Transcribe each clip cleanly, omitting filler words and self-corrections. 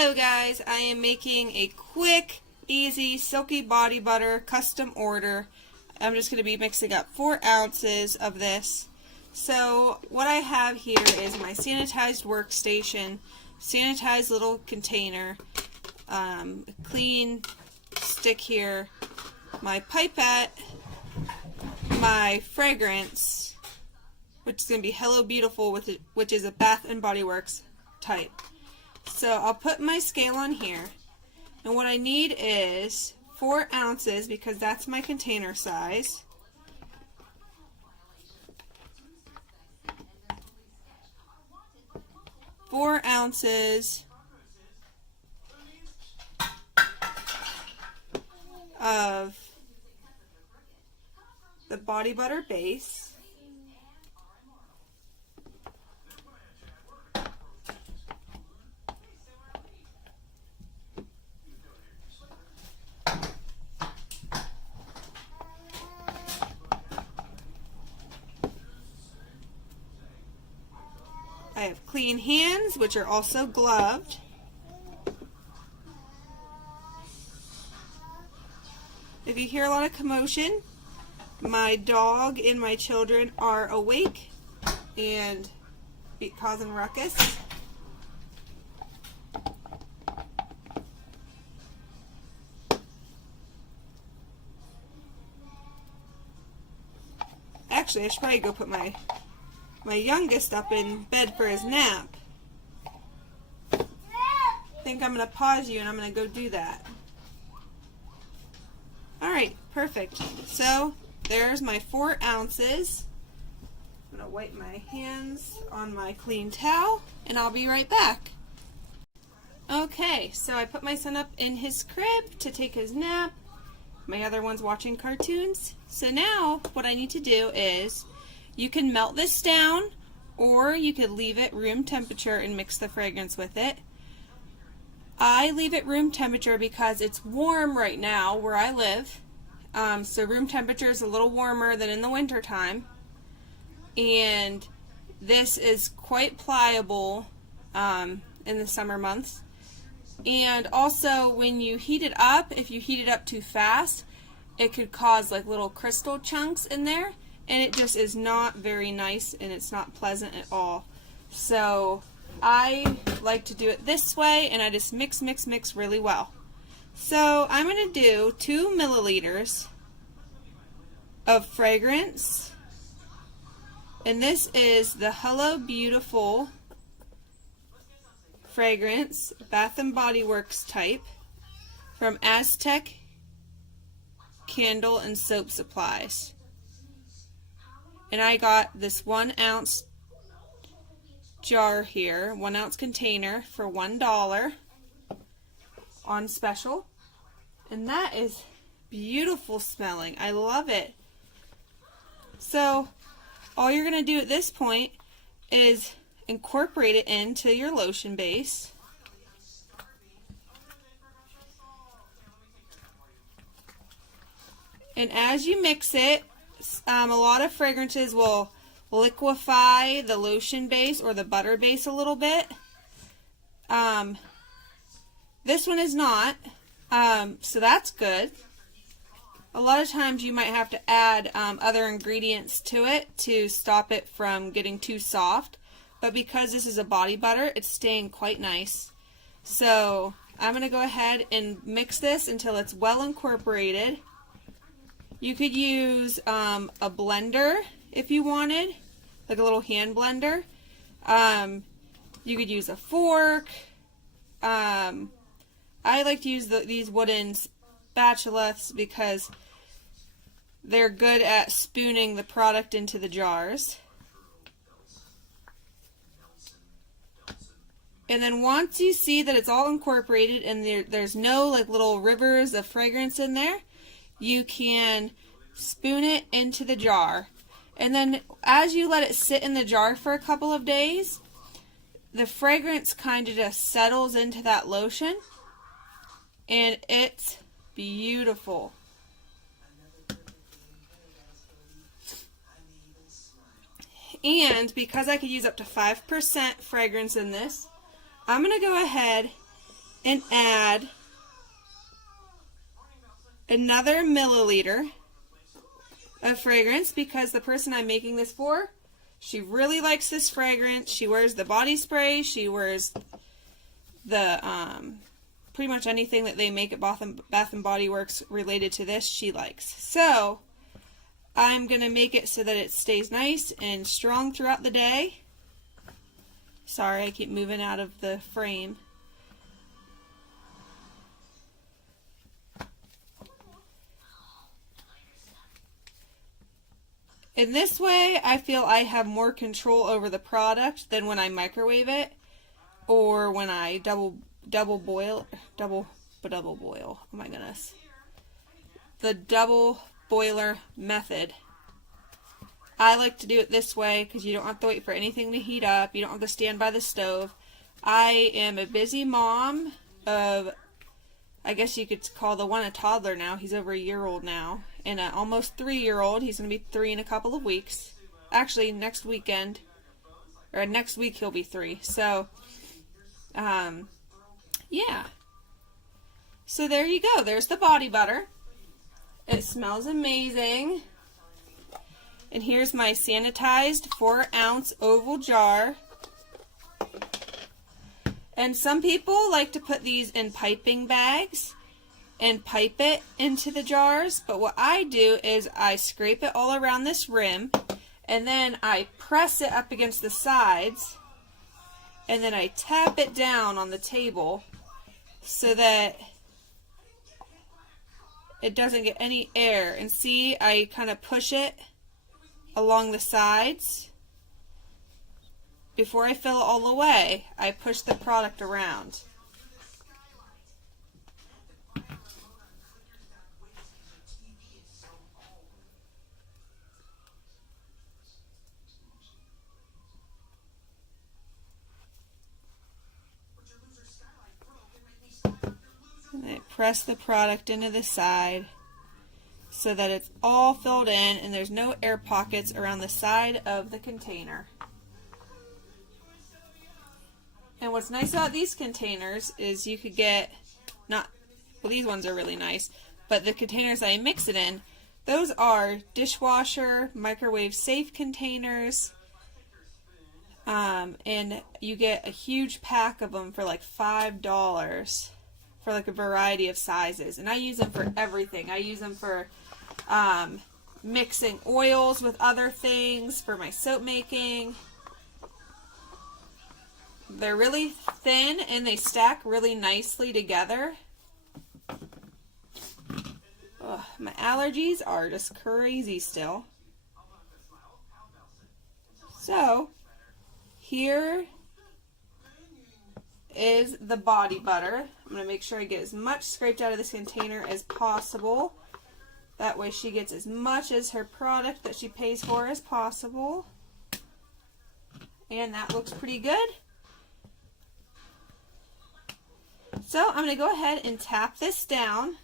Hello guys, I am making a quick, easy, silky body butter custom order. I'm just going to be mixing up 4 ounces of this. So what I have here is my sanitized workstation, sanitized little container, clean stick here, my pipette, my fragrance, which is going to be Hello Beautiful, which is a Bath & Body Works type. So I'll put my scale on here, and what I need is 4 ounces because that's my container size. Four ounces of the body butter base. I have clean hands, which are also gloved. If you hear a lot of commotion, my dog and my children are awake and causing ruckus. Actually, I should probably go put my youngest up in bed for his nap. I think I'm going to pause you and I'm going to go do that. Alright, perfect. So, there's my 4 ounces. I'm going to wipe my hands on my clean towel and I'll be right back. Okay, so I put my son up in his crib to take his nap. My other one's watching cartoons. So now, what I need to do is, you can melt this down, or you could leave it room temperature and mix the fragrance with it. I leave it room temperature because it's warm right now where I live. So room temperature is a little warmer than in the winter time. And this is quite pliable in the summer months. And also when you heat it up, if you heat it up too fast, it could cause like little crystal chunks in there. And it just is not very nice and it's not pleasant at all. So I like to do it this way and I just mix really well. So I'm going to do 2 milliliters of fragrance. And this is the Hello Beautiful fragrance, Bath & Body Works type from Aztec Candle and Soap Supplies. And I got this 1 ounce jar here, 1 ounce container for $1 on special. And that is beautiful smelling. I love it. So all you're going to do at this point is incorporate it into your lotion base. And as you mix it, a lot of fragrances will liquefy the lotion base or the butter base a little bit. This one is not, so that's good. A lot of times you might have to add other ingredients to it to stop it from getting too soft, but because this is a body butter, it's staying quite nice. So I'm going to go ahead and mix this until it's well incorporated. You could use a blender if you wanted, like a little hand blender. You could use a fork. I like to use these wooden spatulas because they're good at spooning the product into the jars. And then once you see that it's all incorporated and there's no like little rivers of fragrance in there, you can spoon it into the jar. And then as you let it sit in the jar for a couple of days, the fragrance kind of just settles into that lotion. And it's beautiful. And because I could use up to 5% fragrance in this, I'm going to go ahead and add another milliliter of fragrance because the person I'm making this for, she really likes this fragrance. She wears the body spray. She wears the pretty much anything that they make at Bath and Body Works related to this, she likes. So I'm going to make it so that it stays nice and strong throughout the day. Sorry, I keep moving out of the frame. In this way, I feel I have more control over the product than when I microwave it or when I double boil. Oh my goodness. The double boiler method. I like to do it this way because you don't have to wait for anything to heat up. You don't have to stand by the stove. I am a busy mom of, I guess you could call the one a toddler now. He's over a year old now. And an almost 3-year-old. He's going to be 3 in a couple of weeks. Actually, next week he'll be 3. So, yeah. So there you go. There's the body butter. It smells amazing. And here's my sanitized 4-ounce oval jar. And some people like to put these in piping bags and pipe it into the jars, but what I do is I scrape it all around this rim, and then I press it up against the sides, and then I tap it down on the table so that it doesn't get any air. And see, I kind of push it along the sides. Before I fill it all the way, I push the product around. And I press the product into the side so that it's all filled in and there's no air pockets around the side of the container. And what's nice about these containers is you could get, these ones are really nice, but the containers I mix it in, those are dishwasher, microwave safe containers. And you get a huge pack of them for like $5 for like a variety of sizes. And I use them for everything. I use them for mixing oils with other things, for my soap making. They're really thin and they stack really nicely together. Ugh, my allergies are just crazy still. So, here is the body butter. I'm going to make sure I get as much scraped out of this container as possible. That way she gets as much as her product that she pays for as possible. And that looks pretty good. So I'm going to go ahead and tap this down.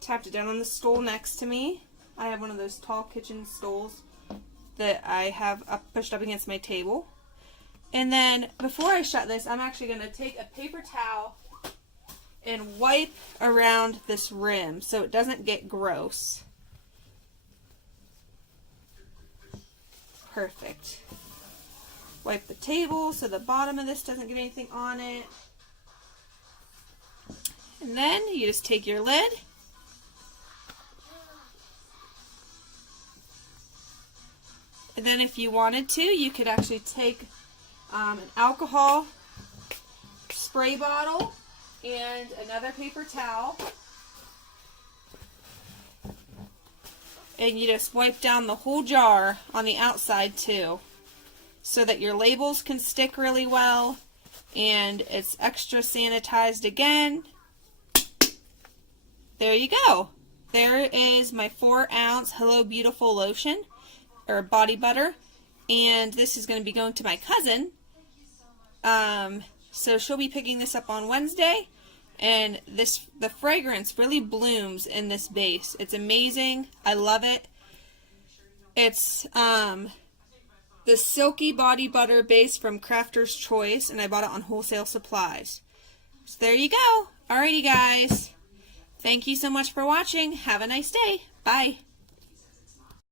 Tapped it down on the stool next to me. I have one of those tall kitchen stools that I have pushed up against my table. And then before I shut this, I'm actually going to take a paper towel and wipe around this rim so it doesn't get gross. Perfect. Wipe the table so the bottom of this doesn't get anything on it. And then you just take your lid . And then if you wanted to, you could actually take an alcohol spray bottle and another paper towel. And you just wipe down the whole jar on the outside too, so that your labels can stick really well and it's extra sanitized again. There you go. There is my 4-ounce Hello Beautiful lotion, or body butter, and this is going to be going to my cousin. So she'll be picking this up on Wednesday, and the fragrance really blooms in this base. It's amazing. I love it. It's the Silky Body Butter base from Crafter's Choice, and I bought it on Wholesale Supplies. So there you go. Alrighty guys. Thank you so much for watching. Have a nice day. Bye.